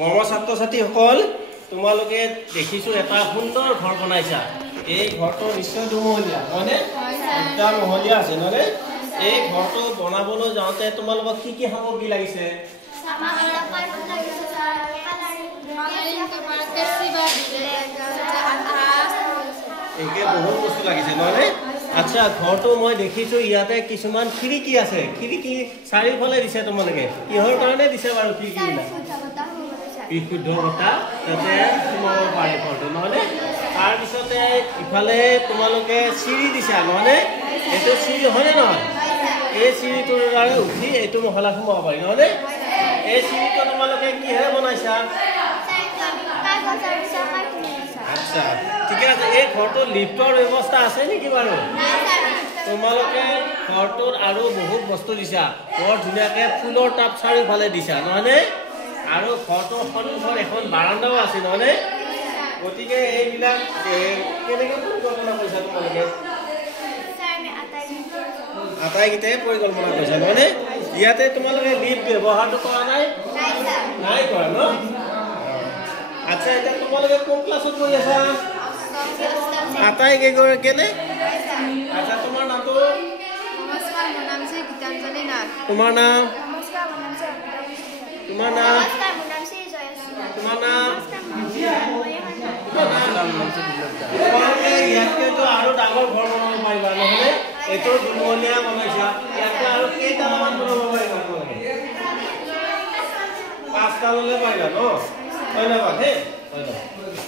মৰমৰ ছাত্ৰ ছাত্ৰীসকল তোমালোকে দেখিছো এটা সুন্দৰ ঘৰ বনাইছা এই ঘৰটো নিশ্চয় দুমহলীয়া হয়নে দুটা মহলীয়া আছে নহলে এই ঘৰটো বনাবলৈ যাওঁতে তোমালোকক কি কি সামগ্ৰী লাগিছে একে বহুত বস্তু লাগিছে নহলে আচ্ছা ঘৰটো মই দেখিছো ইয়াতে কিছুমান খিৰিকী আছে খিৰিকী চাৰিওফালে দিছে তোমালোকে কিহৰ কাৰণে দিছে বাৰু খিৰিকী বিশুদ্ধ বতাহ যাতে সোমাব পাৰে ঘৰটো নহলে তাৰ পিছতে ইফালে তোমালোকে চিৰি দিছা নহলে এইটো চিৰি হয়নে নহয় এই চিৰিটোৰ দ্বাৰা উঠি এইটো মহলা সোমাব পাৰি নহলে এই চিৰিটো তোমালোকে কিহেৰে বনাইছা আচ্ছা ঠিক আছে এই ঘৰটোৰ লিফ্টৰ ব্যৱস্থা আছে নেকি বাৰু তোমালোকে ঘৰটোত আৰু বহুত বস্তু দিছা বৰ ধুনীয়াকে ফুলৰ টাব চাৰিওফালে দিছা নহলে আৰু ঘৰটোৰ সন্মুখত এখন বাৰান্দাও আছে নহলে গতিকে এইবিলাক কেনেকৈ পৰিকল্পনা কৰিছা তোমালোকে আটাইকেইটাই পৰিকল্পনা কৰিছা নহলে ইয়াতে তোমালোকে লিফ্ট ব্যৱহাৰটো কৰা নাই নাই কৰা ন আচ্ছা এতিয়া তোমালোকে কোন ক্লাছত পঢ়ি আছা আটাই কেনে আচ্ছা তোমাৰ নামটো নমস্কাৰ মোৰ নাম শ্ৰী গীতাঞ্জলি নাথ তোমাৰ নাম নমস্কাৰ মোৰ নাম শ্ৰী তোমাৰ নাম নমস্কাৰ মোৰ নাম শ্ৰী জয়শ্ৰী তোমাৰ নাম তোমালোকে ইয়াতকেতো আৰু ডাঙৰ ঘৰ বনাব পাৰিবা নহলে এইটো দুমহলীয়া বনাইছা ইয়াতকে আৰু কেইটামান বনাব পাৰিবা তোমালোকে 5টা ললে পাৰিবা ন ধন্যবাদ হে ধন্যবাদ